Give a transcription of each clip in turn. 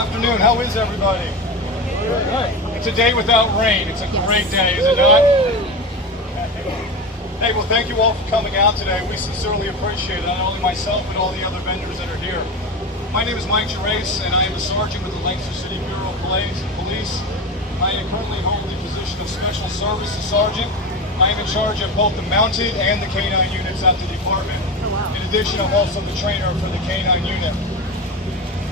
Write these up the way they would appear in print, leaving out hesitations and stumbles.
Afternoon. How is everybody? Good. It's a day without rain. It's a great day, is it not? Hey, well, thank you all for coming out today. We sincerely appreciate it, not only myself, but all the other vendors that are here. My name is Mike Gerace, and I am a sergeant with the Lancaster City Bureau of Police. I currently hold the position of Special Services Sergeant. I am in charge of both the mounted and the K-9 units at the department. In addition, I'm also the trainer for the K-9 unit.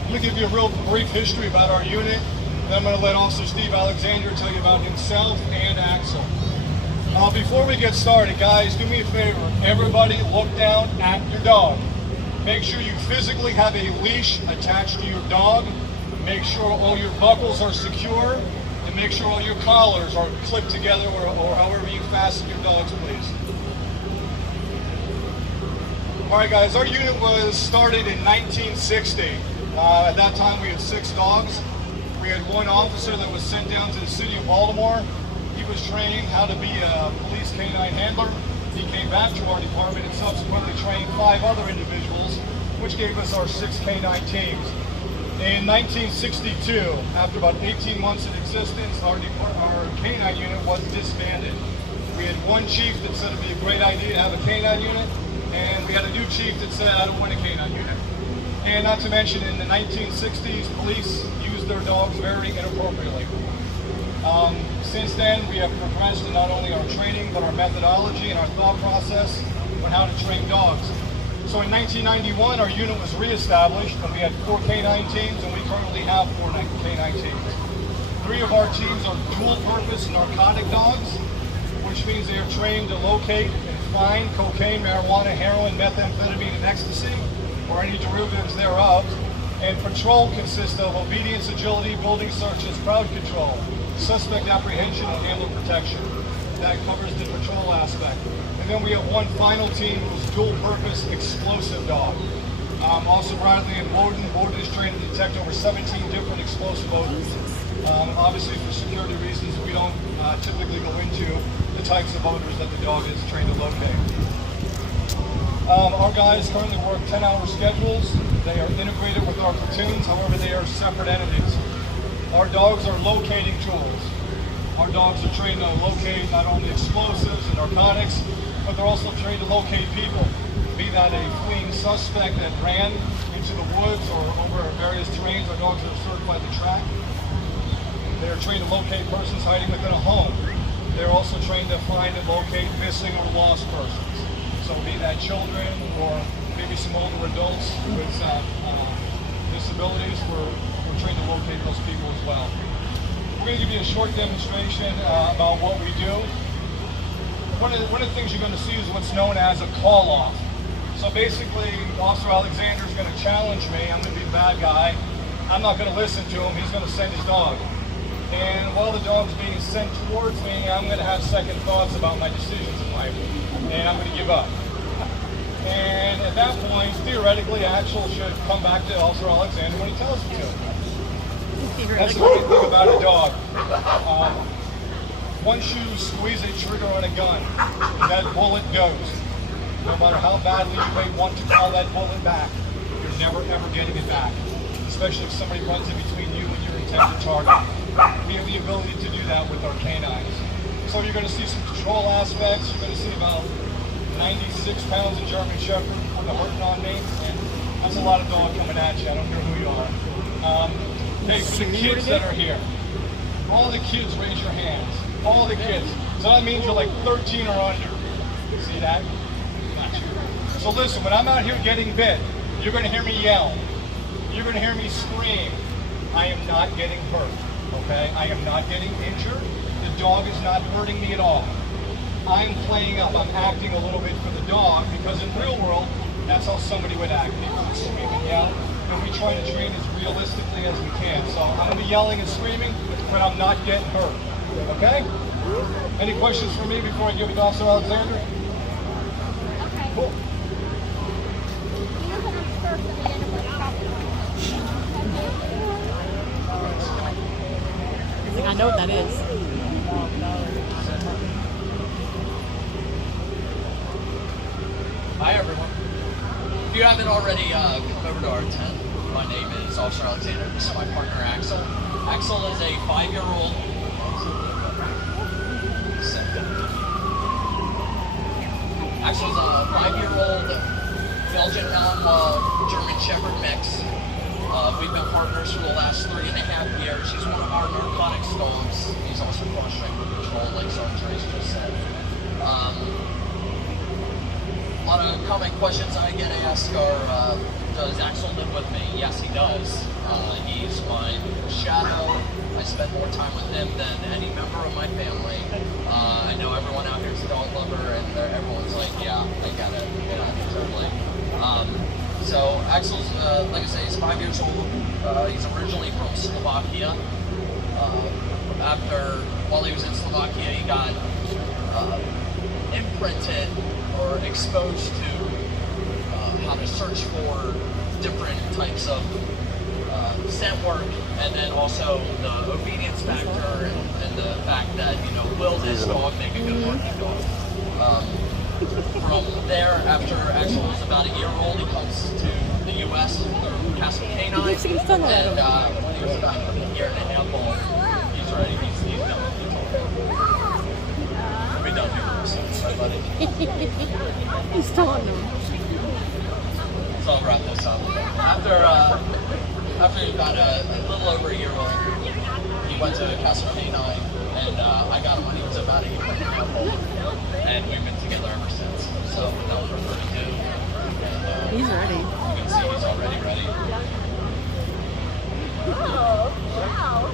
I'm going to give you a real brief history about our unit, and I'm going to let Officer Steve Alexander tell you about himself and Axel. Before we get started, guys, do me a favor. Everybody look down at your dog. Make sure you physically have a leash attached to your dog. Make sure all your buckles are secure, and make sure all your collars are clipped together or however you fasten your dogs, please. All right, guys, our unit was started in 1960. At that time, we had 6 dogs. We had 1 officer that was sent down to the city of Baltimore. He was trained how to be a police K-9 handler. He came back to our department and subsequently trained 5 other individuals, which gave us our 6 K-9 teams. In 1962, after about 18 months in existence, our K-9 unit was disbanded. We had 1 chief that said it'd be a great idea to have a K-9 unit, and we had a new chief that said, I don't want a K-9 unit. And not to mention, in the 1960s, police used their dogs very inappropriately. Since then, we have progressed in not only our training, but our methodology and our thought process on how to train dogs. So in 1991, our unit was reestablished, and we had 4 K-9 teams, and we currently have 4 K-9 teams. 3 of our teams are dual-purpose narcotic dogs, which means they are trained to locate and find cocaine, marijuana, heroin, methamphetamine, and ecstasy, or any derivatives thereof. And patrol consists of obedience, agility, building searches, crowd control, suspect apprehension, and handler protection. That covers the patrol aspect. And then we have 1 final team who's dual-purpose explosive dog. Also Bradley and Bowden. Bowden is trained to detect over 17 different explosive odors. Obviously, for security reasons, we don't typically go into the types of odors that the dog is trained to locate. Our guys currently work 10-hour schedules. They are integrated with our platoons, however they are separate entities. Our dogs are locating tools. Our dogs are trained to locate not only explosives and narcotics, but they're also trained to locate people, be that a fleeing suspect that ran into the woods or over various terrains. Our dogs are certified to track. They are trained to locate persons hiding within a home. They're also trained to find and locate missing or lost persons. So be that children or maybe some older adults with disabilities, we're trained to locate those people as well. We're going to give you a short demonstration about what we do. One of the things you're going to see is what's known as a call-off. So basically, Officer Alexander is going to challenge me. I'm going to be the bad guy. I'm not going to listen to him. He's going to send his dog. And while the dog's being sent towards me, I'm going to have second thoughts about my decisions in life. And I'm going to give up. And at that point, theoretically, Axel should come back to Officer Alexander when he tells him to. That's the great thing about a dog. Once you squeeze a trigger on a gun, that bullet goes. No matter how badly you may want to call that bullet back, you're never ever getting it back. Especially if somebody runs in between you and your intended target. We have the ability to do that with our canines. So you're going to see some control aspects. You're going to see about 96 pounds of German Shepherd putting a hurting on me, and that's a lot of dog coming at you. I don't care who you are. Hey, for the kids that are here, all the kids raise your hands. All the kids. So that means you're like 13 or under. See that? Not you. So listen, when I'm out here getting bit, you're going to hear me yell. You're going to hear me scream. I am not getting hurt. Okay? I am not getting injured. The dog is not hurting me at all. I'm playing up, I'm acting a little bit for the dog, because in real world, that's how somebody would act. People would scream and yell, and we try to train as realistically as we can. So I'm going to be yelling and screaming, but I'm not getting hurt. Okay? Any questions for me before I give it to Officer Alexander? Okay. Cool. I know what that is. Hi everyone. If you haven't already come over to our tent, My name is Officer Alexander. This is my partner Axel. Axel is a 5-year-old. Axel's a 5-year-old Belgian Hound German Shepherd mix. We've been partners for the last 3.5 years. He's one of our narcotics dogs. He's also cross-trained with patrol, like Sergeant Trace just said. A lot of common questions I get asked are, does Axel live with me? Yes, he does. He's my shadow. I spend more time with him than any member of my family. I know everyone out here is a dog lover, and everyone's like, yeah, I get it. Yeah, totally. So Axel's, like I say, he's 5 years old. He's originally from Slovakia. While he was in Slovakia, he got imprinted or exposed to how to search for different types of scent work, and then also the obedience factor and the fact that, will this dog make a good working dog? From there, after Axel was about a year old, he comes to the U.S. through Lancaster K-9, and when he was about a year and a half old, he's ready. He's done. We're done here. Buddy. He's telling them. So I'll wrap this up. After he got a little over a year old, he went to Lancaster K-9, and I got him when he was about a year and a half old, and we've been together ever since. So that was our first dude. He's ready. You can see he's already ready. Oh, wow.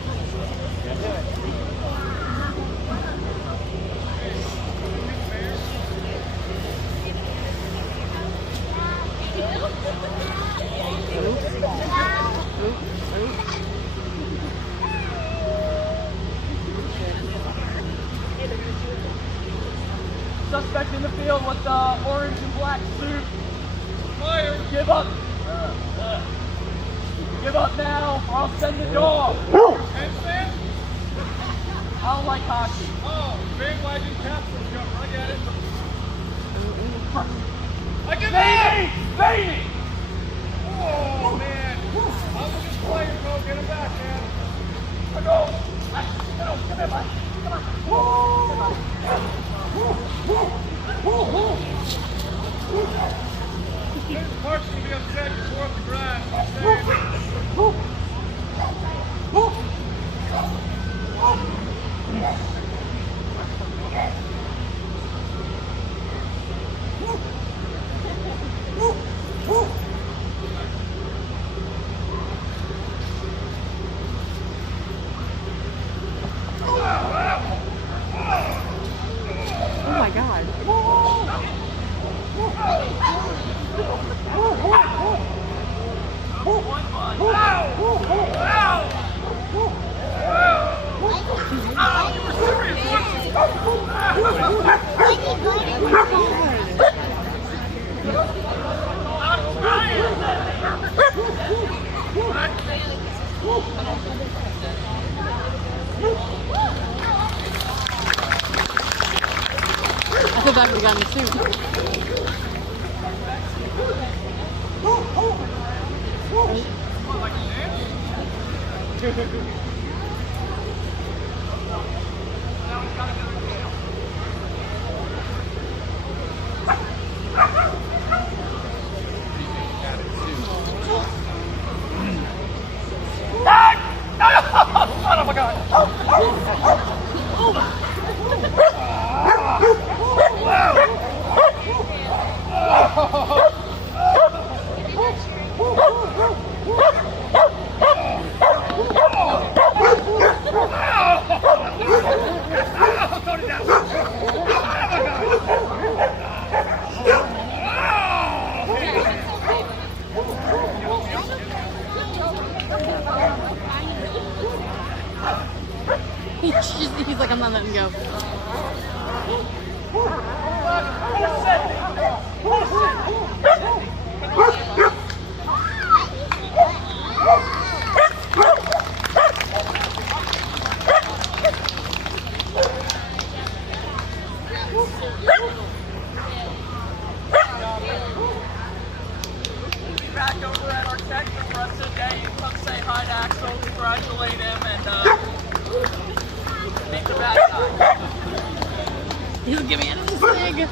Suspect in the field with the orange and black suit. Fire! Give up! Give up now, or I'll send the dog. I don't like hockey. Oh, bandwagon captain jumper. I get it. I get it! Baby! Oh, man. I was just playing, bro. Get him back, man. I go. Come here, buddy. Come on. This park's gonna be upset. You tore up the grass. Oh my God. I feel bad we got in the suit. Son of a gun! He's like, I'm not letting go. Back over at our tent for us to congratulate him and beat the bad guy. He's giving it a sig.